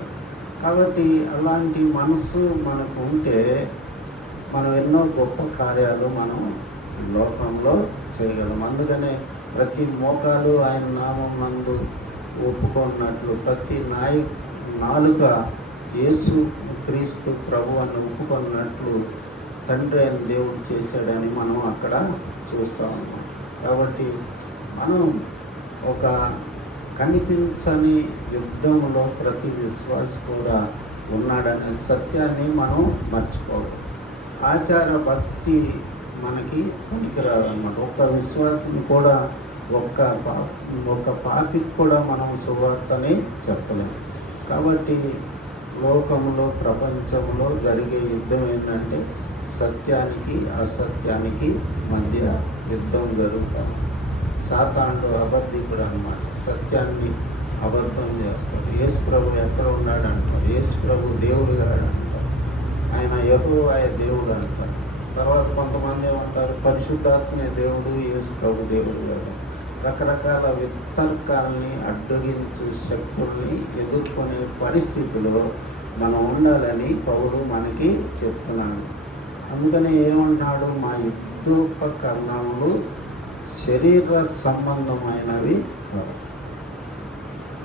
కాబట్టి అలాంటి మనసు మనకు ఉంటే మనం ఎన్నో గొప్ప కార్యాలు మనం లోకంలో చేయగలం. అందుకనే ప్రతి మోకాలు ఆయన నామం నందు ఒప్పుకున్నట్లు, ప్రతి నాలుక యేసు క్రీస్తు ప్రభు అని ఒప్పుకున్నట్లు తండ్రి అయిన దేవుడు చేశాడని మనం అక్కడ చూస్తూ ఉన్నాం. కాబట్టి మనం ఒక కనిపించని యుద్ధంలో ప్రతి విశ్వాసి కూడా ఉన్నాడనే సత్యాన్ని మనం మర్చిపోవాలి. ఆచార భక్తి మనకి పనికిరాదన్నమాట. ఒక్క విశ్వాసం కూడా ఒక్క పాపికి కూడా మనం సువార్తని చెప్పలేము. కాబట్టి లోకంలో ప్రపంచంలో జరిగే యుద్ధం ఏంటంటే సత్యానికి అసత్యానికి మధ్య యుద్ధం జరుగుతుంది. సాతానుడు అబద్ధికుడు అన్నమాట. సత్యాన్ని అబద్ధం చేస్తాడు. యేసు ప్రభు ఎక్కడ ఉన్నాడు అంటారు. యేసు ప్రభు దేవుడు గాడు అంటారు. ఆయన యెహోవా దేవుడు అంటారు. తర్వాత కొంతమంది ఏమంటారు పరిశుద్ధాత్మే దేవుడు, యేసు ప్రభు దేవుడు గారు. రకరకాల వితర్కాలని అడ్డగించు శక్తుల్ని ఎదుర్కొనే పరిస్థితిలో మనం ఉండాలని పౌలు మనకి చెప్తున్నాడు. అందుకని ఏమంటాడు, మా యుద్ధోపకరణములు శరీర సంబంధమైనవి కాదు.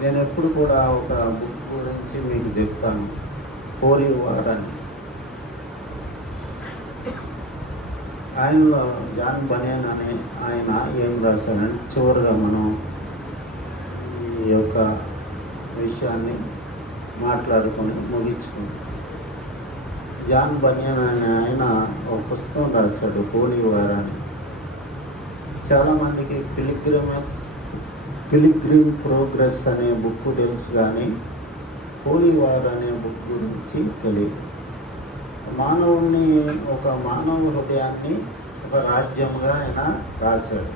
నేను ఎప్పుడు కూడా ఒక బుక్ గురించి మీకు చెప్తాను, హోలీ వార్ అని. ఆయనలో జాన్ బనియన్ అనే ఆయన ఏం రాశాడంటే, చివరిగా మనం ఈ యొక్క విషయాన్ని మాట్లాడుకొని ముగించుకుంటాం. జాన్ బనియన్ అనే ఆయన ఒక పుస్తకం రాశాడు, హోలీ వార్ అని. చాలామందికి పిలిగ్రిమ్ ప్రోగ్రెస్ అనే బుక్ తెలుసు, కానీ హోలీ వార్ అనే బుక్ గురించి తెలియదు. మానవుడిని, ఒక మానవ హృదయాన్ని ఒక రాజ్యంగా ఆయన రాశాడు.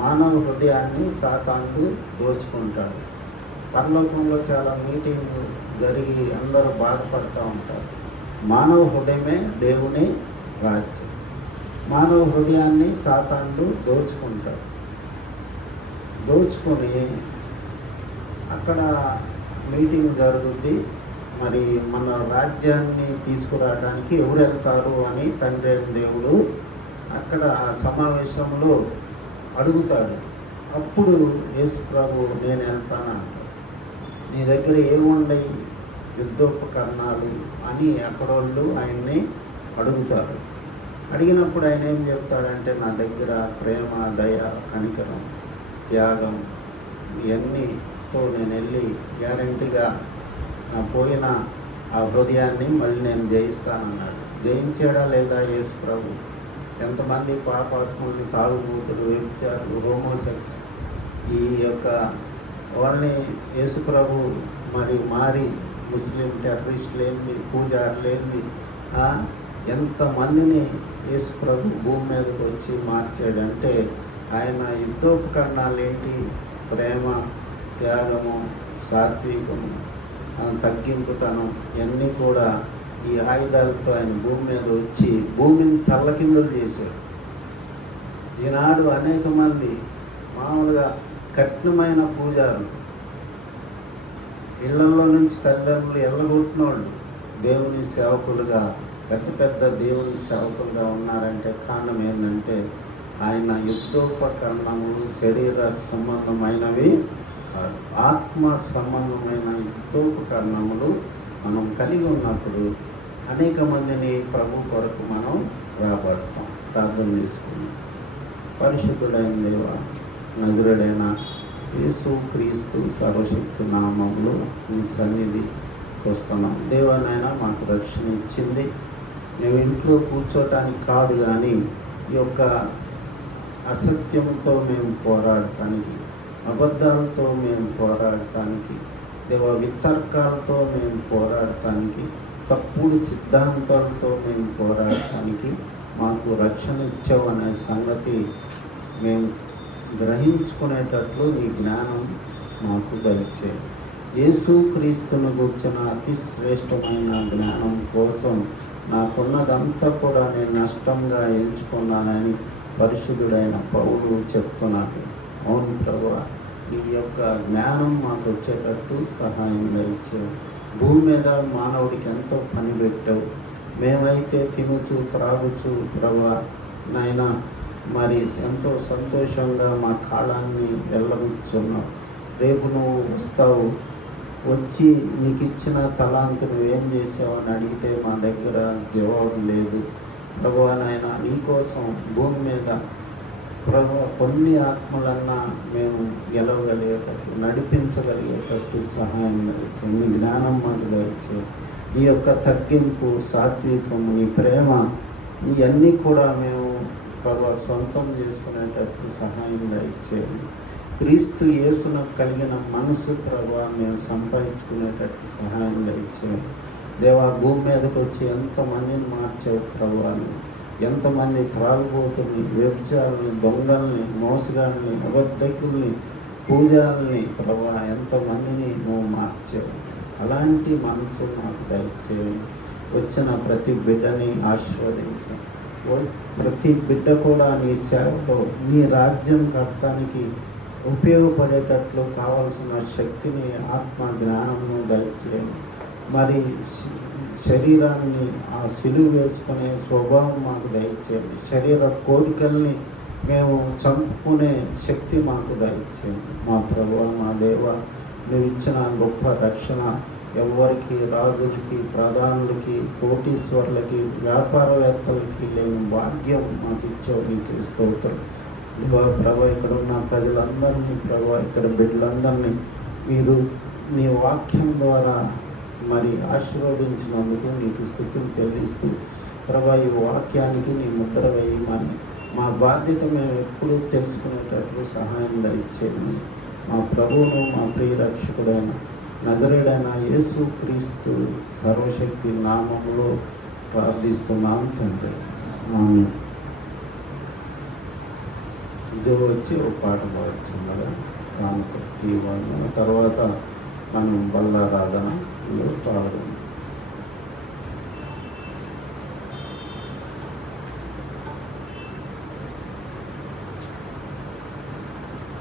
మానవ హృదయాన్ని సాతానుడు దోచుకుంటాడు. పరలోకంలో చాలా మీటింగ్ జరిగి అందరూ బాధపడుతూ ఉంటారు. మానవ హృదయమే దేవుని రాజ్యం. మానవ హృదయాన్ని సాతానుడు దోచుకుంటాడు. దోచుకొని అక్కడ మీటింగ్ జరుగుద్ది. మరి మన రాజ్యాన్ని తీసుకురావడానికి ఎవరు వెళ్తారు అని తండ్రి అయిన దేవుడు అక్కడ ఆ సమావేశంలో అడుగుతాడు. అప్పుడు యేసు ప్రభు నేను వెళ్తానంటాడు. నీ దగ్గర ఏముండయి యుద్ధోపకరణాలు అని అక్కడ వాళ్ళు ఆయన్ని అడుగుతారు. అడిగినప్పుడు ఆయన ఏం చెప్తాడంటే, నా దగ్గర ప్రేమ, దయ, కనికరం, త్యాగం ఇవన్నీతో నేను వెళ్ళి గ్యారంటీగా నా పోయిన ఆ హృదయాన్ని మళ్ళీ నేను జయిస్తానన్నాడు. జయించాడా లేదా యేసు ప్రభు? ఎంతమంది పాపాత్ముల్ని, తాగుబోతులు, వ్యభిచారులు, హోమోసెక్స్ ఈ యొక్క వాళ్ళని యేసు ప్రభు మరి మారి ముస్లిం టెర్రరిస్టులేంది, పూజారులేంది, ఎంతమందిని యేసు ప్రభు భూమి మీదకి వచ్చి మార్చాడంటే, ఆయన యుద్ధోపకరణాలు ఏంటి? ప్రేమ, త్యాగము, సాత్వికము, తగ్గింపుతనం ఇవన్నీ కూడా ఈ ఆయుధాలతో ఆయన భూమి మీద వచ్చి భూమిని తల్లకిందులు చేశాడు. ఈనాడు అనేక మంది మామూలుగా కఠినమైన పూజారులు, ఇళ్లలో నుంచి తల్లిదండ్రులు ఎల్లగొట్టిన వాళ్ళు దేవుని సేవకులుగా, పెద్ద పెద్ద దేవుని సేవకులుగా ఉన్నారంటే కారణం ఏంటంటే, ఆయన యుద్ధోపకరణములు శరీర సంబంధమైనవి కాదు, ఆత్మ సంబంధమైన యుద్ధోపకరణములు మనం కలిగి ఉన్నప్పుడు అనేక మందిని ప్రభు కొరకు మనం రాబడతాం. ప్రార్థన చేసుకున్నాం. పరిశుద్ధుడైన దేవ, నజరుడైన యేసు క్రీస్తు సర్వశక్తి నామములో నీ సన్నిధికి వస్తున్నాం. దేవానైనా మాకు రక్షణ ఇచ్చింది. మేము ఇంట్లో కూర్చోటానికి కాదు, కానీ ఈ యొక్క అసత్యంతో మేము పోరాడటానికి, అబద్ధాలతో మేము పోరాడటానికి, దేవ వితర్కాలతో మేము పోరాడటానికి, తప్పుడు సిద్ధాంతాలతో మేము పోరాడటానికి మాకు రక్షణ ఇచ్చావనే సంగతి మేము గ్రహించుకునేటట్లు నీ జ్ఞానం మాకు దయచేయి. యేసు క్రీస్తును గుర్చిన అతి శ్రేష్టమైన జ్ఞానం కోసం నాకున్నదంతా కూడా నేను నష్టంగా ఎంచుకున్నానని పరిశుద్ధుడైన పౌలు చెప్తున్నాడు. అవును ప్రభువా, ఈ యొక్క జ్ఞానం మాకు వచ్చేటట్టు సహాయం దయచేయి. భూమి మీద మానవుడికి ఎంతో పని పెట్టావు. మేమైతే తినుచు త్రాగుచు ప్రభువా నాయన మరి ఎంతో సంతోషంగా మా కాలాన్ని వెళ్ళగొచ్చున్నావు. రేపు నువ్వు వస్తావు, వచ్చి నీకు ఇచ్చిన తలాంతు నువ్వేం చేసావు అని అడిగితే మా దగ్గర జవాబు లేదు. ప్రభువా నాయన నీకోసం భూమి మీద ప్రభువా కొన్ని ఆత్మలన్నా మేము గెలవగలిగేటట్టు, నడిపించగలిగేటట్టు సహాయం దయచేయి. నీ జ్ఞానం మాకు దయచేయి. నీ యొక్క తగ్గింపు, సాత్వికము, నీ ప్రేమ ఇవన్నీ కూడా మేము ప్రభా సొంతం చేసుకునేటట్టు సహాయం దయచేయండి. క్రీస్తు యేసును కలిగిన మనసు ప్రభా మేము సంపాదించుకునేటట్టు సహాయం దయచేయండి. దేవా, భూమి మీదకి వచ్చి ఎంతమందిని మార్చావు ప్రభాని, ఎంతమంది త్రాగుబోతుల్ని, వ్యభిచారుల్ని, దొంగల్ని, మోసగాల్ని, అబద్ధకుల్ని, పూజాల్ని ప్రభా ఎంతమందిని నువ్వు మార్చావు. అలాంటి మనసు మాకు దయచేయండి. వచ్చిన ప్రతి బిడ్డని ఆశీర్వదించు. ప్రతి బిడ్డ కూడా నీ సేవలో నీ రాజ్యం కట్టడానికి ఉపయోగపడేటట్లు కావలసిన శక్తిని, ఆత్మ జ్ఞానము దయచేయండి. మరి శరీరాన్ని ఆ సిలువ వేసుకునే స్వభావం మాకు దయచేయండి. శరీర కోరికల్ని మేము చంపుకునే శక్తి మాకు దయచేయండి. మా ప్రభువా, మా దేవ, నువ్వు ఇచ్చిన గొప్ప రక్షణ ఎవరికి, రాజులకి, ప్రధానులకి, కోటీశ్వర్లకి, వ్యాపారవేత్తలకి లేని భాగ్యం మాకు ఇచ్చావు. నీకు స్తోత్రం దేవా. ప్రభా, ఇక్కడ ఉన్న ప్రజలందరినీ ప్రభా, ఇక్కడ బిడ్డలందరినీ మీరు నీ వాక్యం ద్వారా మరి ఆశీర్వదించినందుకు నీకు స్తుతులు చెల్లిస్తూ ప్రభా, ఈ వాక్యానికి నీ ముద్ర వేయమని మా బాధ్యత మేము ఎప్పుడూ తెలుసుకునేటట్లు సహాయం దయచేయండి. మా ప్రభువును, మా ప్రియ రక్షకుడైన నజరేయుడైన యేసు క్రీస్తు సర్వశక్తి నామములో ప్రార్థిస్తున్నాం తండ్రి. ఆమేన్. ఇది వచ్చి ఒక పాట పాడుతున్నదా కానుక తీవాను. తర్వాత మనం బల్లారాధనలో పాడు.